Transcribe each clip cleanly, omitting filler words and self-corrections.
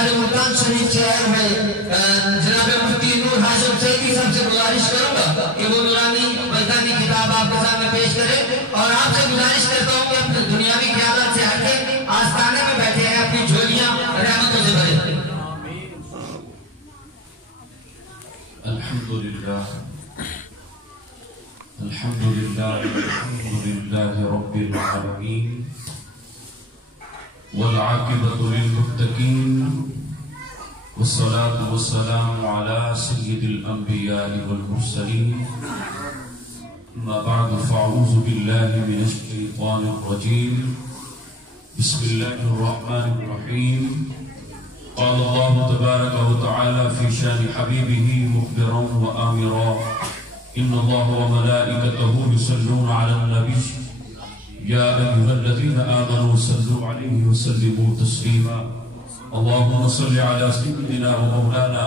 ہمارے ملتان شریف سے آئے ہوئے جناب مفتی نور ہاشم سیدی صاحب سے گزارش کروں گا کہ وہ نورانی ملتانی کتاب آپ کے سامنے پیش کرے، اور آپ سے گزارش کرتا ہوں کہ اپنے دنیاوی خیالات سے ہٹ کے آستانے میں بیٹھے ہیں، اپنی جھولیاں رحمتوں سے بھرے۔ الحمدللہ الحمدللہ رب العالمین والعاقبۃ للمتقین والصلاة والسلام على سید الانبیاء والمرسلین، اما بعد فاعوذ باللہ من الشیطان الرجیم، بسم اللہ الرحمن الرحیم۔ قال الله تبارك وتعالى في شان حبيبه مخبرا وآمرا إن الله وملائكته يصلون على النبي يا أيها الذين آمنوا صلوا عليه وسلموا تسليما اللهم صل على سيدنا ومولانا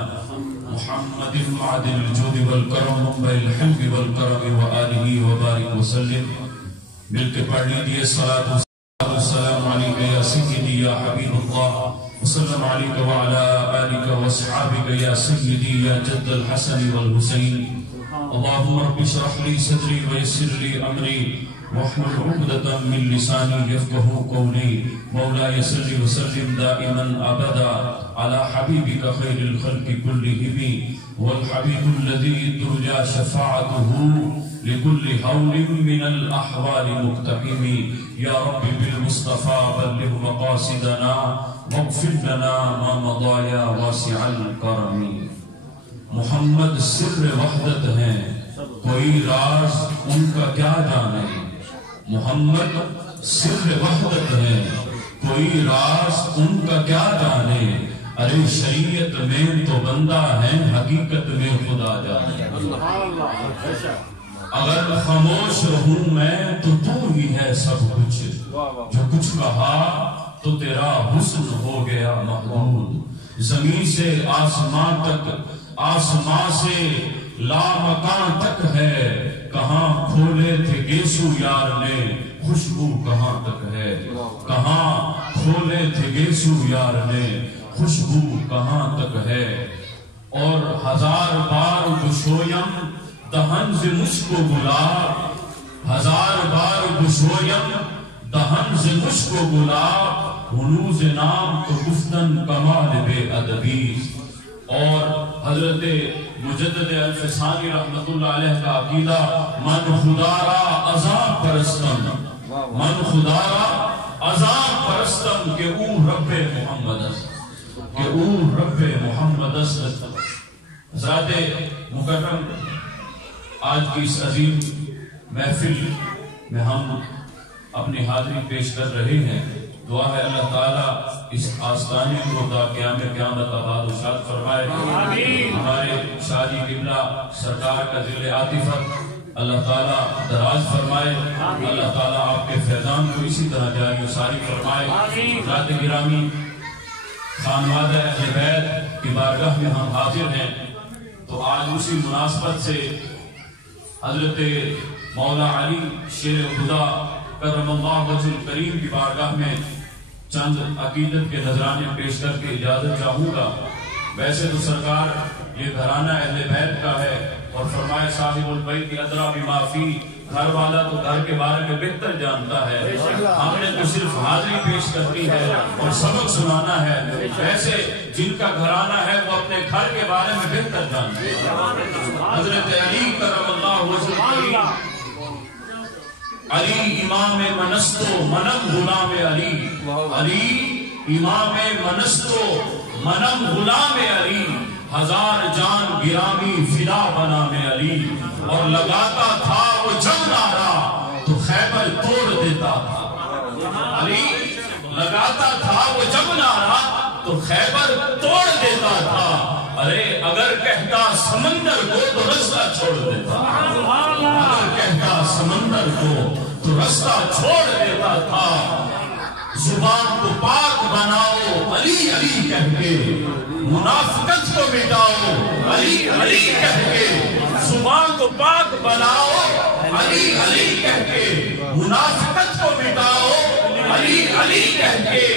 محمد معدن الجود والكرم منبع الحلم والكرم وآله وبارك وسلم۔ مل کے پڑھ لیجئے صلاة والسلام عليك يا سيدي يا حبيب الله وسلم عليك وعلى آلك واصحابك يا سيدي يا جد الحسن والحسين۔ اللهم رب اشرح لي صدري ويسر لي أمري واحلل عقدة من لساني يفقهوا قولي۔ مولاي صل وسلم دائما أبدا على حبيبك خير الخلق كلهم والحبيب الذي ترجى شفاعته لكل هول من الأحوال مقتحم۔ يا رب بالمصطفى بلغ مقاصدنا واغفر لنا ما مضى يا واسع الكرم۔ محمد سر وحدت ہیں کوئی راز ان کا کیا جانے، محمد سر وحدت ہیں کوئی راز ان کا کیا جانے، ارے شریعت میں تو بندہ ہے حقیقت میں خدا جانے۔ اگر خاموش رہوں میں تو تو ہی ہے سب کچھ، جو کچھ کہا تو تیرا حسن ہو گیا محدود۔ زمین سے آسمان تک، آسمان سے لامکان تک ہے، کہاں کھولے تھے گیسو یار نے خوشبو کہاں تک ہے، کہاں کھولے تھے گیسو یار نے خوشبو کہاں تک ہے۔ اور ہزار بار گشویم دہن سے مجھ کو گلاب، ہزار بار گشویم دہن سے مجھ کو گلاب، ہنوز نام تو گفتن کمال بے ادبی۔ اور حضرت مجدد الفسانی رحمت اللہ علیہ کا عقیدہ من خدا را عذاب پرستم، من خدا را عذاب پرستم کہ او رب محمد است، کہ او رب محمد است۔ حضرات مکرم، آج کی اس عظیم محفل میں ہم اپنی حاضری پیش کر رہے ہیں۔ دعا ہے اللہ تعالیٰ اس آستانے کو تا قیام قیامت آباد و شاد فرمائے۔ ہمارے شادی قبلہ سرکار کا دل عاطفت اللہ تعالیٰ دراز فرمائے، اللہ تعالیٰ آپ کے فیضان کو اسی طرح جاری و ساری فرمائے۔ حضرات گرامی، خانوادہ اہل بیت کی بارگاہ میں ہم حاضر ہیں، تو آج اسی مناسبت سے حضرت مولا علی شیر خدا کرم اللہ وجہ الکریم کی بارگاہ میں چند عقیدت کے نذرانے پیش کر کے اجازت چاہوں گا۔ ویسے تو سرکار یہ گھرانہ اہل بیت کا ہے، اور فرمائے صاحب البیت ادری بما فی، گھر والا تو گھر کے بارے میں بہتر جانتا ہے، ہم نے تو صرف حاضری پیش کرنی ہے اور سبق سنانا ہے۔ ویسے جن کا گھرانہ ہے وہ اپنے گھر کے بارے میں بہتر جانتے ہیں۔ حضرت علی کرم اللہ وجہ الکریم، علی امام منستو منم غلام علی، علی امام منستو منم غلام علی، ہزار جان گرامی فدا بنا میں علی۔ اور لگاتا تھا وہ جب نعرہ تو خیبر توڑ دیتا تھا، علی لگاتا تھا وہ جب نعرہ تو خیبر توڑ دیتا تھا۔ ارے اگر کہتا سمندر کو تو رستہ چھوڑ دیتا، اگر کہتا سمندر کو تو رستہ چھوڑ دیتا تھا۔ زبان کو پاک بناؤ علی علی کہہ کے، منافقت کو مٹاؤ علی علی کہہ کے، زبان کو پاک بناؤ علی علی کہہ کے، منافقت کو مٹاؤ علی علی کہہ کے۔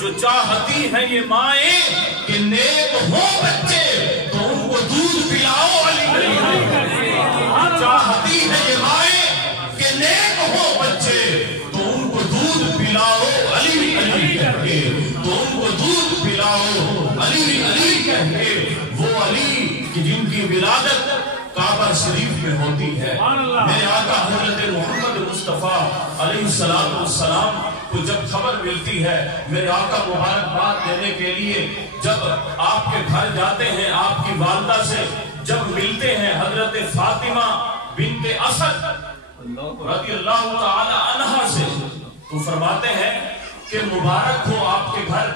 جو چاہتی ہیں یہ مائیں کہ نیک ہو بچے تو ان کو دودھ پلاؤ علی چاہتی ہے یہ مائیں کہ نیک ہو بچے تو ان کو دودھ پلاؤ علی کہہ کے، تو ان کو دودھ پلاؤ علی کہہ کے، وہ علی کہ جن کی ولادت کعبہ شریف میں ہوتی ہے۔ میرے آقا حضرت محمد مصطفیٰ علیہ السلام کو جب خبر ملتی ہے، میرے آقا مبارکباد دینے کے لیے جب آپ کے گھر جاتے ہیں، آپ کی والدہ سے جب ملتے ہیں حضرت فاطمہ بنت اسد رضی اللہ تعالی عنہا سے، تو فرماتے ہیں کہ مبارک ہو آپ کے گھر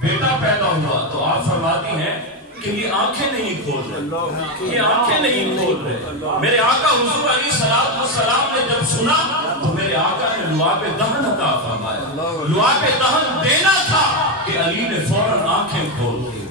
بیٹا پیدا ہوا۔ تو آپ فرماتی ہیں کہ یہ آنکھیں نہیں کھول رہے، یہ آنکھیں نہیں کھول رہے۔ میرے آقا حضور علیہ السلام نے جب سنا تو میرے آقا نے لعاب دہن عطا فرمایا۔ لعاب دہن دینا تھا کہ علی نے فوراً آنکھیں کھول دی۔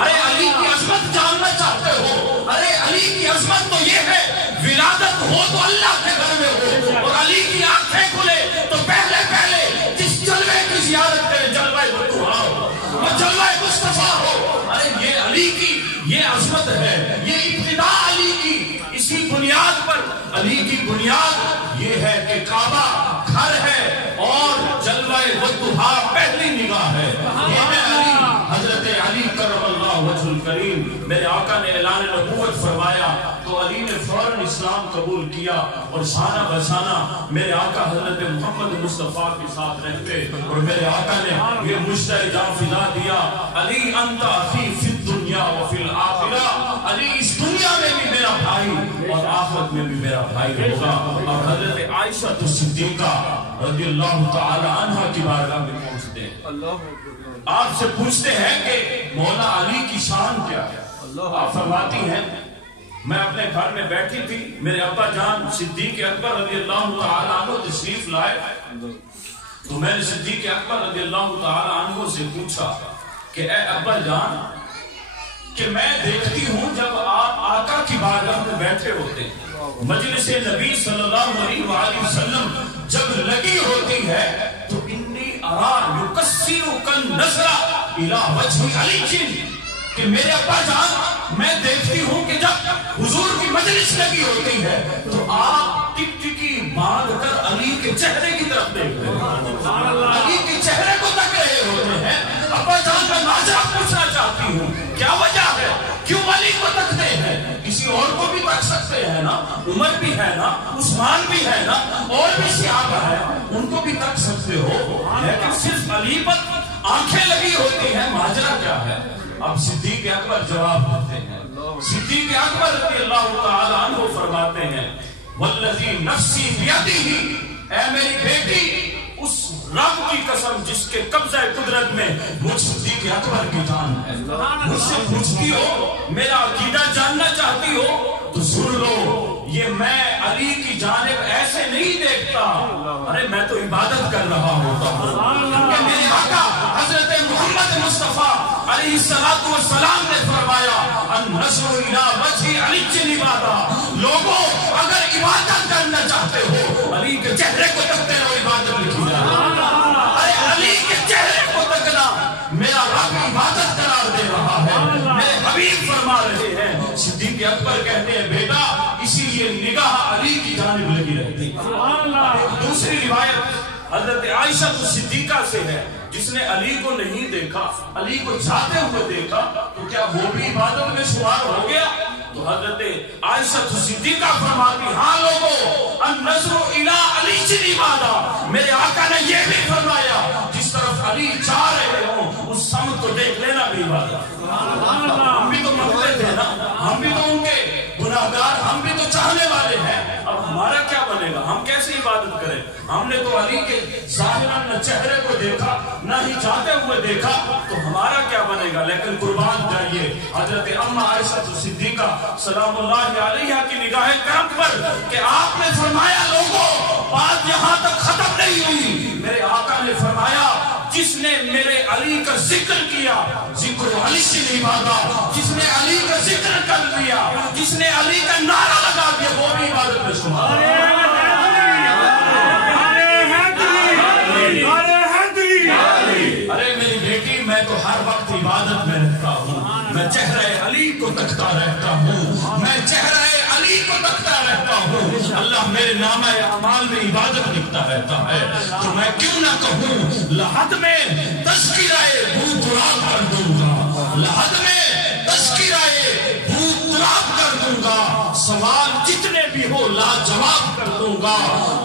ارے علی کی عظمت جاننا چاہتے ہو؟ ارے علی کی عظمت تو یہ ہے ولادت ہو تو اللہ کے گھر میں ہو، اور علی کی آنکھیں کھلے تو پہلے جس جلوے کی زیارت کرے جلوہ بطوہا ہو، اور جلوہ مصطفیٰ ہو۔ ارے یہ علی کی یہ عظمت ہے، یہ ابتدا علی کی، اسی بنیاد پر علی کی بنیاد یہ ہے کہ کعبہ گھر ہے اور جلوہ بطوہا پہلی نگاہ ہے۔ یہ ہے علی، حضرت علی کرم اللہ وجہ الکریم۔ میرے آقا نے اعلان نبوت فرمایا تو علی نے فوراً اسلام قبول کیا، اور شانہ بشانہ میرے آقا حضرت محمد مصطفیٰ کے ساتھ رہتے، اور میرے آقا نے یہ مشتہ جافلہ دیا، علی انت اخی فی الدنیا وفی الآخرہ، علی اس دنیا میں بھی میرا بھائی اور آخرت میں بھی میرا بھائی ہوگا۔ اور حضرت عائشہ صدیقہ رضی اللہ تعالی عنہ کی بارگاہ میں پہنچتے ہیں، آپ سے پوچھتے ہیں کہ مولا علی کی شان کیا ہے؟ آپ فرماتی ہیں میں اپنے گھر میں بیٹھی تھی، میرے ابا جان صدیق اکبر رضی اللہ تعالی عنہ تشریف لائے، تو میں نے صدیق اکبر رضی اللہ تعالی عنہ سے پوچھا کہ اے ابا جان، کہ میں دیکھتی ہوں جب آپ آقا کی بارگاہ میں بیٹھے ہوتے ہیں، مجلس نبی صلی اللہ علیہ وآلہ وسلم جب لگی ہوتی ہے تو انی ارا یکسر کالنظر الی وجہ علی، کہ میرے ابا جان میں دیکھتی ہوں کہ جب حضور کی مجلس لگی ہوتی ہے تو آپ ٹک ٹکی باندھ کر علی کے چہرے کی طرف دیکھتے ہیں، علی کے چہرے کو تک رہے ہوتے ہیں۔ ابا جان میں ماجرا پوچھنا چاہتی ہوں کیا وجہ ہے، کیوں علی کو تکتے ہیں؟ کسی اور کو بھی تک سکتے ہیں نا، عمر بھی ہے نا، عثمان بھی ہے نا، اور بھی صحابہ ہے، ان کو بھی تک سکتے ہو، لیکن صرف علی پر آنکھیں لگی ہوتی ہیں، ماجرا کیا ہے؟ اب صدیق اکبر جواب دیتے ہیں، صدیق اکبر رضی اللہ تعالی عنہ فرماتے ہیں والذی نفسی بیدہ، اے میری بیٹی اس رب کی قسم جس کے قبضہ قدرت میں مجھ صدیق اکبر کی جان ہے، مجھ سے پوچھتی ہو میرا عقیدہ جاننا چاہتی ہو تو سن لو، یہ میں علی کی جانب ایسے نہیں دیکھتا، ارے میں تو عبادت کر رہا ہوتا ہوں، کیونکہ میرے آقا حضرت محمد مصطفیٰ علیہ السلام نے فرمایا النظر الی وجہ علی عبادہ، لوگوں اگر عبادت کرنا چاہتے ہو علی کے چہرے کو تکتے رہو، عبادت لکھی جائے۔ ارے علی کے چہرے کو تکنا میرا رب عبادت قرار دے رہا ہے، میرے حبیب فرما رہے ہیں۔ صدیق اکبر کہتے ہیں بیٹا اسی لیے نگاہ علی کی جانب لگی رہتی۔ دوسری روایت حضرت عائشہ صدیقہ سے ہے، جس نے علی کو نہیں دیکھا، علی کو جاتے ہوئے دیکھا تو کیا وہ بھی عبادت میں شمار ہو گیا؟ تو حضرت عائشہ صدیقہ فرماتی ہاں لوگوں النظر الی علی عبادہ، میرے آقا نے یہ بھی فرمایا جس طرف علی جا رہے ہوں اس سمت کو دیکھ لینا بھی عبادت۔ ہم بھی تو منگتے تھے نا، ہم بھی تو ان کے گناہگار، ہم بھی تو چاہنے والے ہیں، اب ہمارا کیا بنے گا؟ ہم کیسے عبادت کریں؟ ہم نے تو علی کے ظاہراً نہ چہرے کو دیکھا نہ ہی جاتے ہوئے دیکھا، تو ہمارا کیا بنے گا؟ لیکن قربان جائیے حضرت اما عائشہ صدیقہ سلام اللہ علیہ کی نگاہ کرم پر کہ آپ نے فرمایا لوگوں بات یہاں تک ختم نہیں ہوئی، میرے آقا نے فرمایا جس نے میرے علی کا ذکر کیا، ذکر علی سے عبادت، جس نے علی کا ذکر کر دیا، جس نے علی کا نعرہ لگا دیا، وہ بھی عبادت میں شمار ہے۔ ارے میری بیٹی میں تو ہر وقت عبادت میں رہتا ہوں، کرتا رہتا ہوں، میں چہرہ علی کو تکتا رہتا ہوں، اللہ میرے نامہ اعمال میں عبادت لکھتا رہتا ہے، تو میں کیوں نہ کہوں لحد میں تذکرہ بھو تراب کر دوں گا، لحد میں تذکرہ بھو تراب کر دوں گا، سوال جتنے بھی ہو لاجواب کر دوں گا،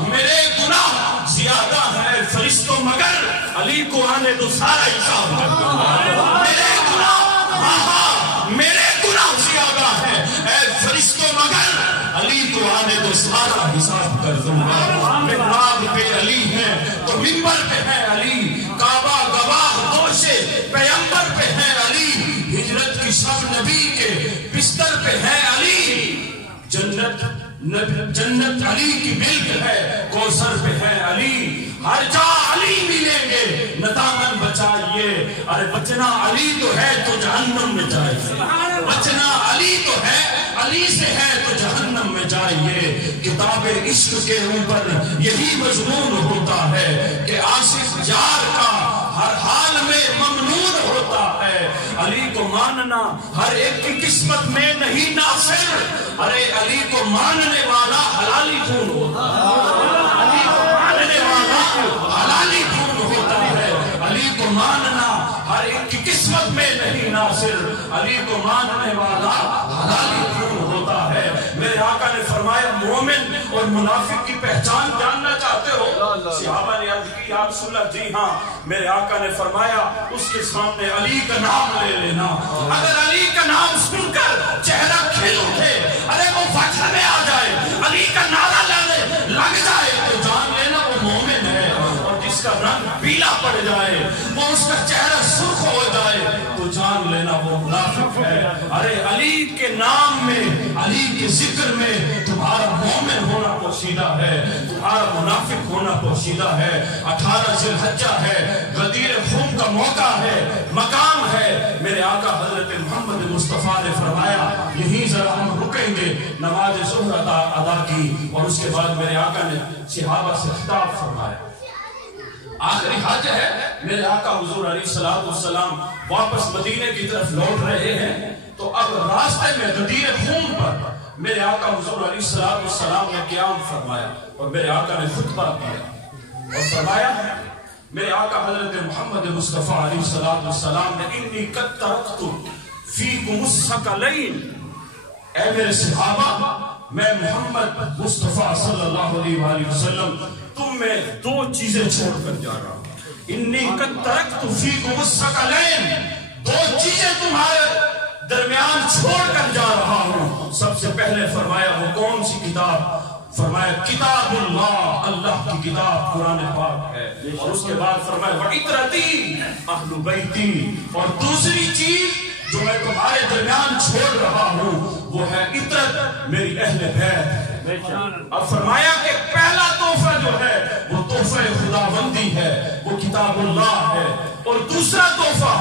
میرے گناہ زیادہ ہے فرشتوں مگر علی کو آنے تو سارا حساب کر دوں گا، میرے گناہ میرے گناہ زیادہ ہے اے فرشتوں مگر علی کو آنے تو سارا حساب کر دوں گا، محراب پہ علی ہے تو منبر پہ ہے علی، کعبہ گواہ دوشے پیغمبر پہ ہے علی، ہجرت کی شب نبی کے بستر پہ ہے علی، جنت علی کی ملک ہے، کوثر پہ ہے علی، ہر جا علی ملیں گے، ندامت بچائیے، ارے بچنا علی تو ہے تو جہنم میں جائیے، بچنا علی تو ہے، علی سے ہے تو جہنم میں جائیے، کتاب عشق کے اوپر یہی مضمون ہوتا ہے کہ عاشق یار کا ہر حال میں ممنون ہوتا ہے، علی کو ماننا ہر ایک کی قسمت میں نہیں ناصر، ارے علی کو ماننے والا حلالی خون ہوتا ہے، علی کو ماننے والا حلالی خون ہوتا ہے، علی کو ماننا ہر ایک کی قسمت میں نہیں ناصر، علی کو ماننے والا حلالی خون ہوتا ہے۔ میرے آقا نے فرمایا مومن اور منافق کی پہچان جاننا چاہتے ہو؟ صحابہ نے عرض کی یا رسول اللہ جی ہاں، میرے آقا نے فرمایا اس کے سامنے علی کا نام لے لینا، اگر علی کا نام سن کر چہرہ کھل اٹھے، ارے وہ فتح میں آ جائے، علی کا نعرہ لگ جائے تو جان لینا وہ مومن ہے، اور جس کا رنگ پیلا پڑ جائے، وہ اس کا چہرہ سرخ ہو جائے تو جان لینا وہ منافق ہے۔ ارے علی کے نام میں، علی کے ذکر میں تمہارا مومن ہونا پوشیدہ ہے، تمہارا منافق ہونا پوشیدہ ہے۔ 18 ذی الحجہ ہے، غدیر خون کا موقع ہے، مقام ہے۔ میرے آقا حضرت محمد مصطفیٰ نے فرمایا یہیں ذرا ہم رکیں گے، نماز ظہر ادا کی، اور اس کے بعد میرے آقا نے صحابہ سے خطاب فرمایا۔ آخری حج ہے، میرے آقا حضور علیہ السلام واپس مدینے کی طرف لوٹ رہے ہیں، تو اب راستے میں غدیر خون پر میرے آقا حضور علیہ السلام نے قیام فرمایا، اور میرے آقا نے خطبہ کیا اور فرمایا، میرے آقا حضرت محمد مصطفیٰ علیہ السلام نے انی قد ترکت فیکم الثقلین، اے میرے صحابہ میں محمد مصطفیٰ صلی اللہ علیہ وآلہ وسلم تم میں 2 چیزیں چھوڑ کر جا رہا ہوں، انی قد ترکت فیکم الثقلین، 2 چیزیں تمہارے درمیان چھوڑ کر جا رہا ہوں۔ سب سے پہلے فرمایا وہ کون سی کتاب؟ فرمایا کتاب اللہ، اللہ کی کتاب قرآن پاک ہے، اور اس کے بعد فرمایا وعطرتی اہل بیتی، اور دوسری چیز جو میں تمہارے درمیان چھوڑ رہا ہوں وہ ہے عطرت میری اہل بیت۔ اب فرمایا کہ پہلا تحفہ جو ہے وہ تحفہ خداوندی ہے، وہ کتاب اللہ ہے، اور دوسرا تحفہ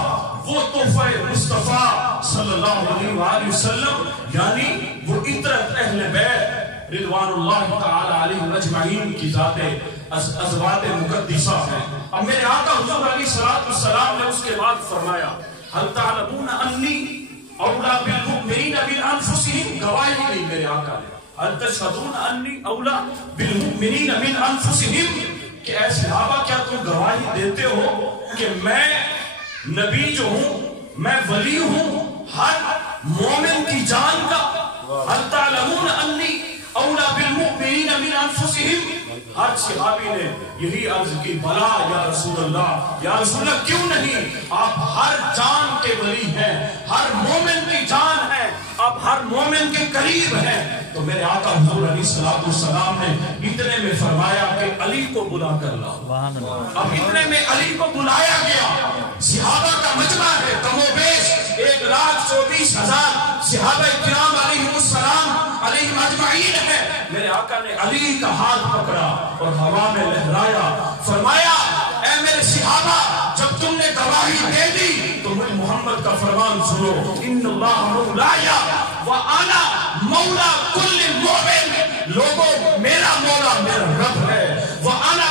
وہ تحفہ مصطفیٰ صلی اللہ علیہ وآلہ وسلم، یعنی وہ عطرت اہل بیت رضوان اللہ تعالی علیہ اجمعین کی ذات ازواج مقدسہ ہیں۔ اب میرے آقا حضور علیہ السلام نے اس کے بعد فرمایا هل تعلمون انی اولا بالمؤمنین من انفسهم، گواہی نہیں میرے آقا نے، هل تشهدون انی اولا بالمؤمنین من انفسهم، کہ اے صحابہ کیا تم گواہی دیتے ہو کہ میں نبی جو ہوں، میں ولی ہوں ہر مومن کی جان کا؟ هل تعلمون انی اولا بالمؤمنین من انفسهم، ہر صحابی نے یہی عرض کی بلا یا رسول اللہ، یا رسول اللہ کیوں نہیں، آپ ہر جان کے ولی ہیں، ہر مومن کی جان ہے، آپ ہر مومن کے قریب ہیں۔ تو میرے آقا حضور علیہ السلام نے اتنے میں فرمایا کہ علی کو بلا کر لاؤ۔ اب اتنے میں علی کو بلایا گیا، صحابہ کا مجمع ہے، کم و بیش 1,24,000 صحابہ کرام علیہ السلام علیہ مجمعین ہے۔ میرے آقا نے علی کا ہاتھ پکڑا اور ہوا میں لہرایا، فرمایا اے میرے صحابہ جب تم نے گواہی دے دی تو مجھ محمد کا فرمان سنو، ان اللہ مولایا وانا مولا کل مومن، لوگوں میرا مولا میرا رب ہے، وانا